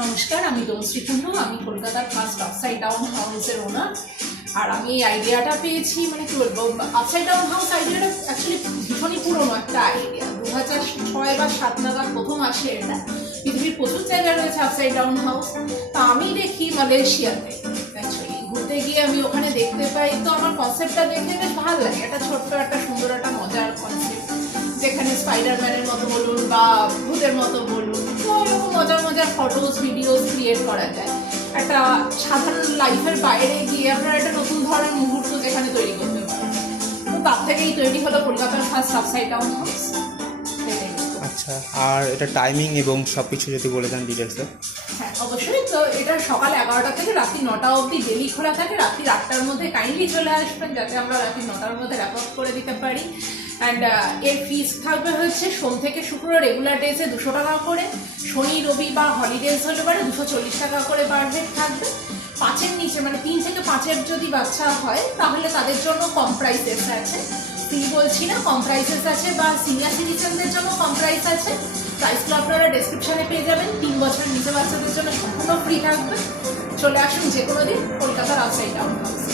নমস্কার, আমি তনুশ্রী কুন্ডু। আমি কলকাতার ফার্স্ট আপসাইড ডাউন হাউসের ওনার। আর আমি এই আইডিয়াটা পেয়েছি, মানে কি বলবো, আপসাইড ডাউন হাউস আইডিয়াটা অ্যাকচুয়ালি ভীষণই পুরোনো একটা আইডিয়া। 2006 বা 2007 নাগাদ প্রথম আসে এটা। পৃথিবীর প্রচুর জায়গায় রয়েছে আপসাইড ডাউন হাউস। তা আমি দেখি মালয়েশিয়াতে, অ্যাকচুয়ালি ঘুরতে গিয়ে আমি ওখানে দেখতে পাই। তো আমার কনসেপ্টটা দেখে বেশ ভালো লাগে। একটা ছোট্ট একটা সুন্দর একটা মজার কনসেপ্ট, যেখানে স্পাইডারম্যানের মতো বলুন বা ভূতের মতো বলুন, তো এরকম মজার মজার ফটোস ভিডিওস ক্রিয়েট করা যায়। একটা সাধারণ লাইফের বাইরে গিয়ে আপনারা একটা নতুন ধরনের মুহূর্ত যেখানে তৈরি করতে পারেন। তো তার থেকেই তৈরি হলো কলকাতার ফার্স্ট আপসাইড ডাউন হাউস। আচ্ছা, আর এটা টাইমিং এবং সব কিছু যদি বলে দেন ডিটেলসে। হ্যাঁ, অবশ্যই। তো এটা সকাল 11টা থেকে রাত্রি 9টা অবধি ডেলি খোলা থাকে। রাত্রি 8টার মধ্যে কাইন্ডলি চলে আসবেন, যাতে আমরা রাত্রি 9টার মধ্যে র্যাপ আপ করে দিতে পারি। অ্যান্ড এর ফিস থাকবে হচ্ছে সোম থেকে শুক্র রেগুলার ডেজে 200 টাকা করে, শনি রবি বা হলিডেজ হলে পারে 240 টাকা করে পার হেড থাকবে। 5-এর নিচে মানে 3 থেকে 5-এর যদি বাচ্চা হয় তাহলে তাদের জন্য কম প্রাইসেস আছে। বলছি না, কম প্রাইসেস আছে, বা সিনিয়র সিটিজেনদের জন্য কম প্রাইস আছে। প্রাইসগুলো আপনারা ডেসক্রিপশনে পেয়ে যাবেন। 3 বছরের নিচে বাচ্চাদের জন্য সম্পূর্ণ ফ্রি থাকবে। চলে আসুন যে কোনো দিন কলকাতার আপসাইড ডাউন হাউসে।